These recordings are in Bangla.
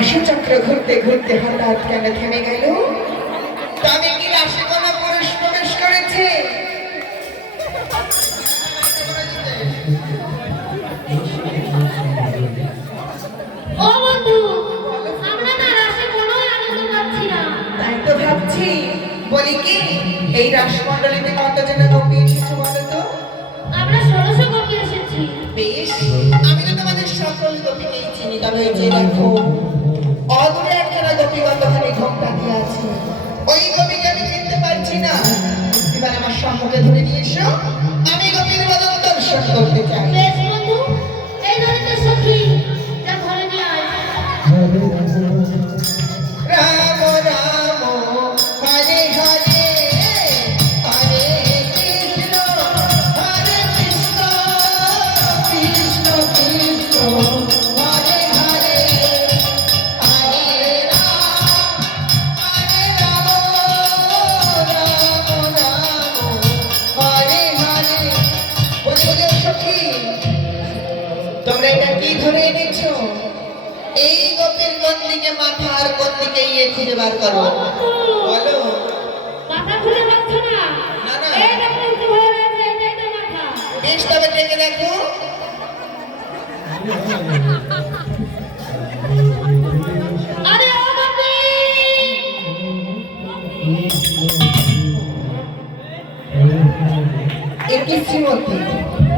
রাশিচক্র ঘুরতে ঘুরতে হঠাৎ কেন থেমে গেল? তবে কি রাশি কোনো পুরুষ প্রবেশ করেছে? ও বন্ধু, আমরা না রাশি কোনো আনন্দ পাচ্ছি না। তাই তো ভাবছি, বলি কি এই রাশিমণ্ডলীতে কতজন গোপী এসেছে বলো তো? আমরা 1600 গোপী এসেছি। বেশ, আমি তো তোমাদের সকল গোপীকেই চিনি, তবে ওই যে দেখো অদূরে একখানা গোপী কতখানি ঘোমটা দিয়ে আছে, ওই গোপীকে আমি চিনতে পারছি না। এবার আমার সম্মুখে ধরে নিয়ে এসো, আমি গোপীর বদন দর্শন করতে চাই। বেশ বন্ধু, এই ধরনের সখী যা ঘরে নিয়ে আয়। রাম রাম হরে হরে, হরে কৃষ্ণ হরে কৃষ্ণ, কৃষ্ণ কৃষ্ণ হরে হরে, হরে রাম রাম রাম হরে হরে। বলে সখী, তোমরা এটা কি ধরে এনেছো? এই গোপীর কোন দিকে মাথা আর কোন দিকে ইয়ে খুঁজে বার করো, বলো। মাথা খুলে পাচ্ছ না? না, না। এই দেখো উল্টো হয়ে রয়েছে, এটাই তো মাথা। বেশ, তবে ডেকে দেখো। আরে ও গোপী! একে শ্রীমতী,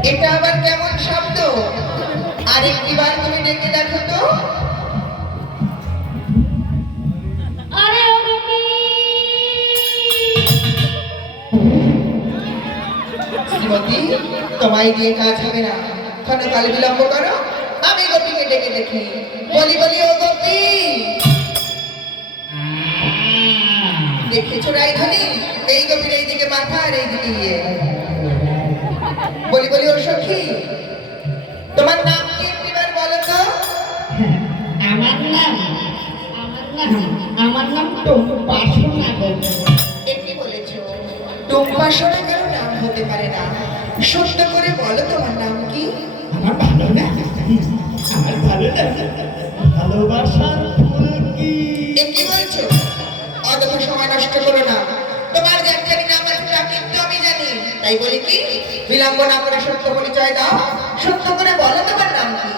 এটা আবার কেমন শব্দ? আরেকটিবার তুমি ডেকে দেখো তো। আরে ও গোপী! শ্রীমতী, তোমায় দিয়ে কাজ হবে না, ক্ষণকাল বিলম্ব করো, আমি গোপীকে ডেকে দেখি। বলি বলি ও গোপী, দেখেছো রায়ধনী, এই গোপীর এইদিকে মাথা আর এইদিকে ইয়ে। বলি বলি ও সখী, তোমার নাম কি একটিবার বলো তো। আমার নাম টুম্পা সোনা গো। একটি বলেছো, টুম্পা সোনা কেন নাম হতে পারে না? সত্য করে বলো তোমার নাম কি? আমার ভালো না, আমার ভালো না, ভালোবাসার ফুল কি? একটি বলছো, অযথা সময় নষ্ট করো না। তোমার যে একটি নাম আছে তা কিন্তু আমি জানি, তাই বলি কি বিলম্ব না করে সত্য পরিচয় দাও। সত্য করে বলো তোমার নাম কি?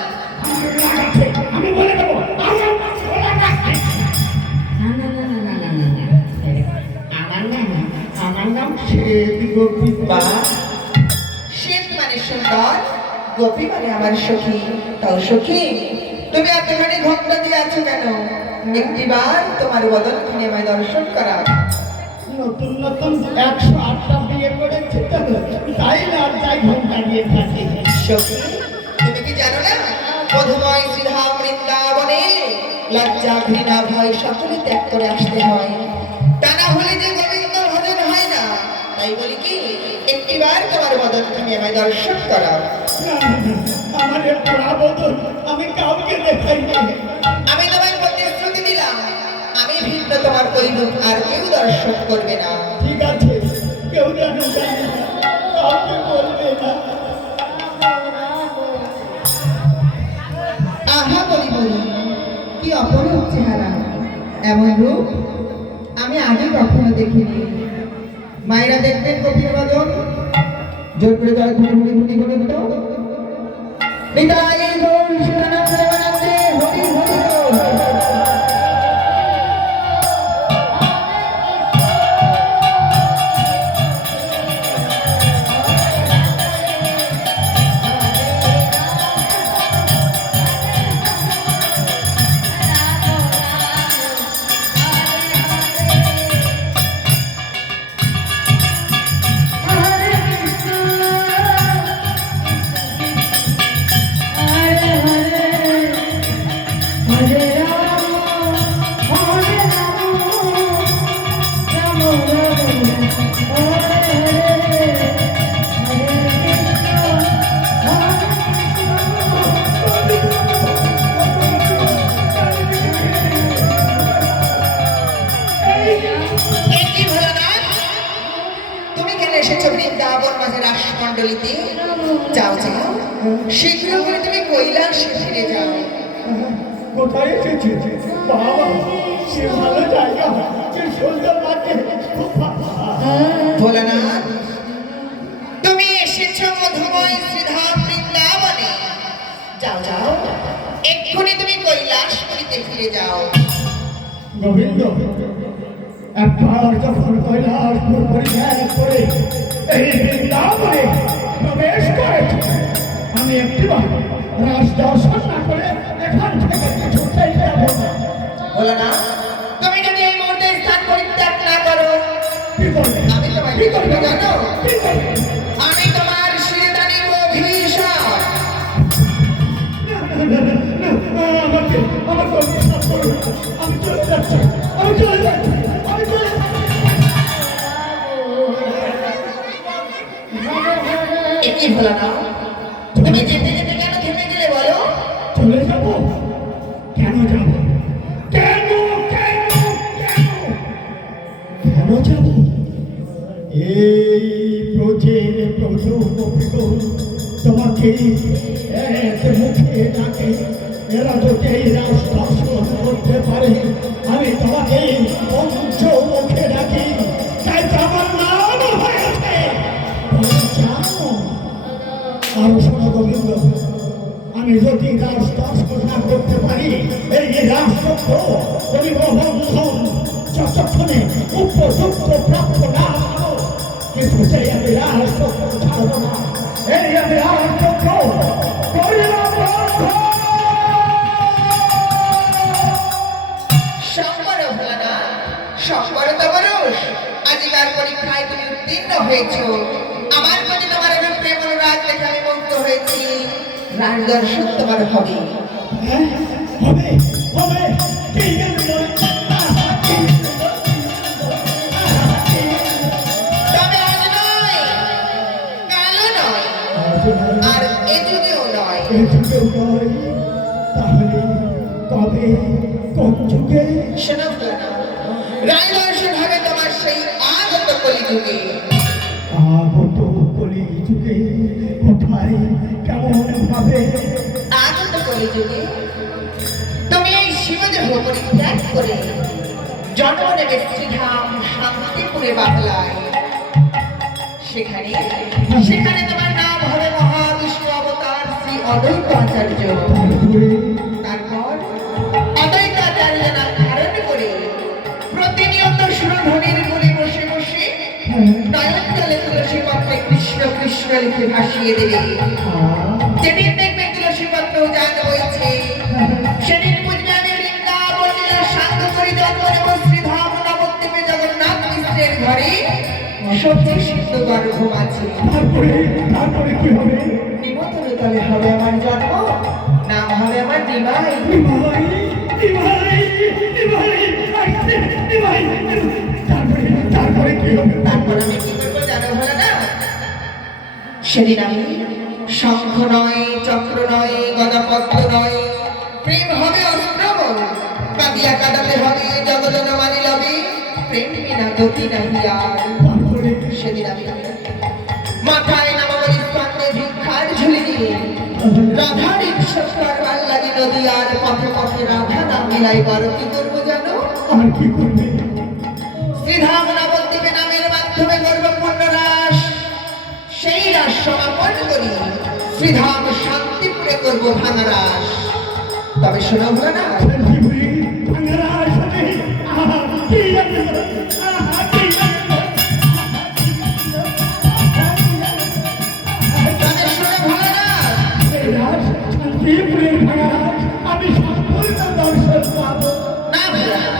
আমি বলে দেবো, আমার নাম সোনা না। আমার নাম শ্বেত গোপী। বা শ্বেত মানে সুন্দর, গোপী মানে আমার সখী। তাও সখী, তুমি এতখানি ঘন্টা দিয়ে আছো কেন? একটিবার তোমার বদন কিনে আমায় দর্শন করা। নতুন নতুন 108টা বিয়ে করেছে তো, তাই না, তাই ঘন্টা দিয়ে থাকে। সখী, তুমি কি জানো না, মধুময় শ্রীধাম বৃন্দাবনে লজ্জা ঘৃণা ভয় সকলে ত্যাগ করে আসতে হয়, তা না হলে যে গোবিন্দ ভজন হয় না। তাই বলি কি একটিবার তোমার বদন কিনে আমায় দর্শন করা। আমার এ পোড়া বদন আমি কাউকে দেখাই না। আমি তোমায় প্রতিশ্রুতি দিলাম, আমি ভিন্ন তোমার ওই রূপ আর কেউ দর্শন করবে না। ঠিক আছে, কেউ যেন জানে না, কাউকে বলবে না। আহা বলি বলি, কি অপরূপ চেহারা, এমন রূপ আমি আগে কখনো দেখিনি। মায়েরা দেখবেন গোপীর বদন, জোর করে জয় ধরে মুড়ি করে দিত। বিদায় গৌর শিবানন্দ দেবানন্দে, হরি হরি বল। এসেছো বৃন্দাবন মাঝে রাসমণ্ডলীতে, যাও যাও শীঘ্র করে তুমি কৈলাসে ফিরে যাও। কোথায় এসেছে? বাবা সে ভালো জায়গা, সে সুন্দর লাগে, খুব ভালো। ভোলানাথ, তুমি এসেছো মধুময় শ্রীধাম বৃন্দাবনে। যাও যাও, এক্ষুনি তুমি কৈলাসপুরীতে ফিরে যাও। গোবিন্দ একবার যখন কৈলাসপুর পরিত্যাগ করে এই বৃন্দাবনে প্রবেশ করেছে, আমি একটিবার রাস দর্শন না করে এখান থেকে কিছুতেই যাব না। ভোলানাথ, তুমি যদি এই মুহূর্তে স্থান পরিত্যাগ না করো, কি করবে? আমি তোমায় কি কি করবো করবে? জানো? কি করবে? আমি তোমার শিরদানি অভিশাপ। আমাকে আমাকে অভিশাপ করো না। আমি চলে যাচ্ছি, আমি চলে যাচ্ছি, আমি চলে যাচ্ছি। একি ভোলানাথ, তুমি যেতে যেতে কেন থেমে গেলে বলো? চলে যাব? কেন যাব? কেন কেন কেন কেন যাব? এই প্রজের প্রজোপন তোমাকে এক মুখে ডাকে, এরা যদি এই রাস দর্শন করতে পারে, আমি তোমাকে পঞ্চ মুখে ডাকি, তাই তো আমার নাম হয়েছে পঞ্চানন। আরো শোনো গোবিন্দ, আমি যদি রাস দর্শন না করতে পারি, এই রাষ্ট্র পরিবহন যতক্ষণে উপযুক্ত প্রাপ্ত না হবো, কিছুতেই আমি রাষ্ট্র ছাড়ব না। এই আমি রাষ্ট্র করিলাম বন্ধ। সম্বর ভোলানাথ, সম্বর তবরুষ, আজিকার পরীক্ষায় তুমি উত্তীর্ণ হয়েছ। আমার প্রতি তোমার এমন প্রেম অনুরাগ দেখে আমি মুগ্ধ হয়েছি। রাজ দর্শন তোমার হবে। হ্যাঁ, হবে হবে, কি জানো? তবে আজ নয়, কালও নয়, আর এ যুগেও নয়। তাহলে কবে, কোন যুগে? শোনো ভোলানাথ, রাজ দর্শন হবে তোমার সেই আগত কলিযুগে। আগত কলি যুগে কোথায়, কেমন ভাবে? আগত কলিযুগে তুমি এই শিবদেহ পরিত্যাগ করে জন্ম নেবে শ্রীধাম শান্তিপুরে বাংলায়। সেখানে সেখানে তোমার নাম হবে মহাবিষ্ণু অবতার শ্রী অদ্বৈত আচার্য। তারপর অদ্বৈত আচার্য নাম ধারণ করে প্রতিনিয়ত সুরধ্বনির মূলে বসে বসে নয়নকালে তুলসী পত্রে কৃষ্ণ কৃষ্ণ লিখে ভাসিয়ে দেবে। যেদিন দেখবে তুলসী পত্র উজান হয়েছে, সেদিন বুঝবে আমি বৃন্দাবন লীলা শান্ত করি জন্ম নেব শ্রীধাম নবদ্বীপে জগন্নাথ মিশ্রের ঘরে সত্যি সিদ্ধ গর্ভ আছে। তারপরে কি হবে? নিমন্ত্রণ তলে হবে আমার জন্ম, নাম হবে আমার নিমাই। তারপরে কি হবে? তারপর আমি কি করবো জানো ভোলানাথ? সেদিন আমি শঙ্খ নয়, চক্র নয়, গদাপদ্ম নয়, প্রেম হবে অস্ত্রবল, কাঁদিয়া কাঁদাতে হবে জগজন মানি লবে, প্রেম বিনা গতি নাহি আর। তারপরে সেদিন আমি মাথায় নামাবলী স্কন্ধে ভিক্ষার ঝুলি দিয়ে রাধার ঈশ্বর করবার লাগি নদী, আর পথে পথে রাধা নাম মিলাইবার কি করবো জানো? আর কি করবে? শ্রীধাম নবদ্বীপে নামের মাধ্যমে করব পূর্ণ রাস। সেই রাস সমাপন করি শ্রীধাম শান্তিপুরে করব ভাঙা রাস। তবে শোনো ভোলানাথ, তবে শোনো ভোলানাথ, আমি সম্পূর্ণ দর্শন পাবো। না ভোলানাথ,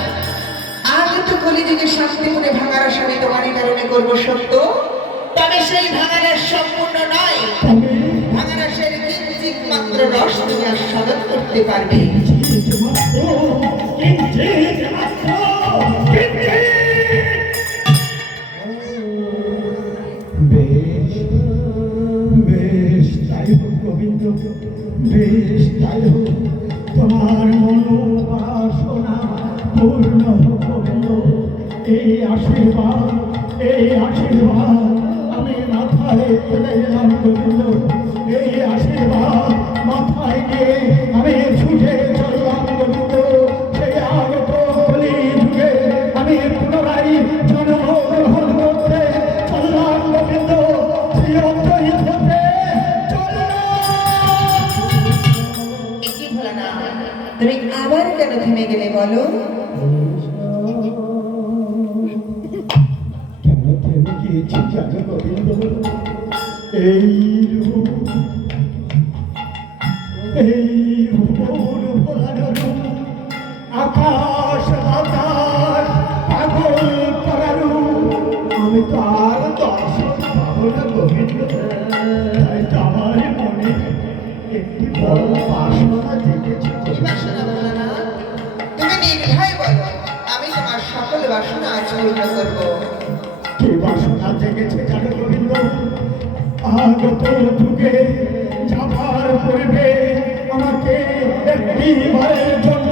আগে তো কলিযুগে শান্তিপুরে ভাঙা রাস আমি তোমারই কারণে করব সত্য, তবে সেই ভাঙা রাস সম্পূর্ণ নয়। ভাঙা রাসের কিঞ্চিত মাত্র রস তুমি আস্বাদন করতে পারবে। বেশ বেশ তাই হোক গোবিন্দ, বেশ তাই হোক, তোমার মনোবাসনা পূর্ণ হোক গোবিন্দ। এই আশীর্বাদ আমি মাথায় তুলে নিলাম গোবিন্দ। এই আশীর্বাদ মাথায় নিয়ে আমি ছুটে চললাম গোবিন্দ। সেই কেন থেমে গেলে বলো? কেন থেমে গিয়েছি জানো গোবিন্দ? এই রূপ, এই ভুবন ভোলানো রূপ, আকাশ বাতাস পাগল করানো, আমি তো আর দর্শন পাবো না গোবিন্দ। তাই তো আমার মনে একটি বড় বাসনা জেগেছে। কি বাসনা ভোলানাথ? তুমি নির্ভয় বলো, আমি তোমার সকল বাসনা আজ পূর্ণ করবো। কি বাসনা জেগেছে জানো গোবিন্দ? আগত যুগে যাবার পূর্বে আমাকে একটিবারের জন্য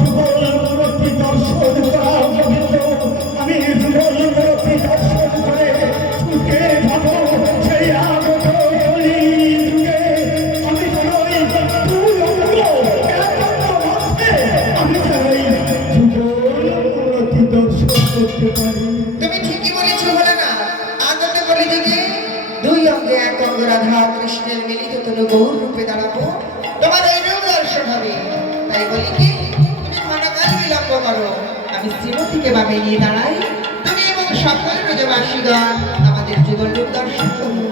যুগল মূর্তি দর্শন করা গোবিন্দ। আমি যুগল মূর্তি দর্শন করে ছুটে যাব সেই আগত কলি যুগে। আমি চাই তুরঙ্গ একান্ত মধ্যে, আমি চাই যুগল মূর্তি দর্শন করতে পারি। তুমি ঠিকই বলেছো ভোলানাথ। আগত কলিযুগে দুই অঙ্গে এক অঙ্গ রাধা কৃষ্ণের মিলিত তনু গৌর রূপে দাঁড়াবো, তোমার এই রূপ দর্শন হবে। তাই বলি কি, তুমি ক্ষণকাল বিলম্ব করো, আমি শ্রীমতীকে বামে নিয়ে দাঁড়াই, তুমি এবং সকল ব্রজবাসীগণ আমাদের যুগল রূপ দর্শন করো।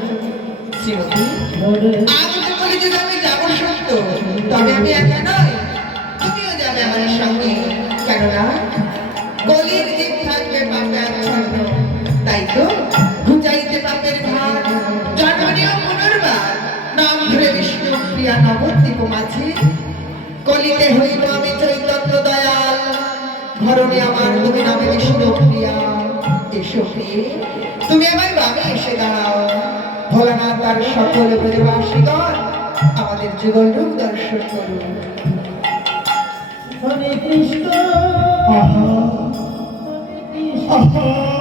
শ্রীমতী, আগত কলিযুগে আমি যাবো সত্য, তবে আমি একা নয়, তুমিও যাবে আমার সঙ্গে। কেননা কলির দিক থাকবে পাপে আচ্ছন্ন, তাই তো ঘুচাইতে পাপের ভার, জন্মনিয় পুনর্বার নাম ধরে বিষ্ণু প্রিয়া নবদ্বীপ মাঝে। কলিতে হইব আমি চৈতন্য দয়াল, ঘরণে আমার তুমি নামে বিষ্ণু প্রিয়া। এসো প্রিয়ে, তুমি আমার বামে এসে দাঁড়াও। ভোলানাথ আর সকল ব্রজবাসীগণ আমাদের যুগল রূপ দর্শন করুন। হরে কৃষ্ণ, আহা আহা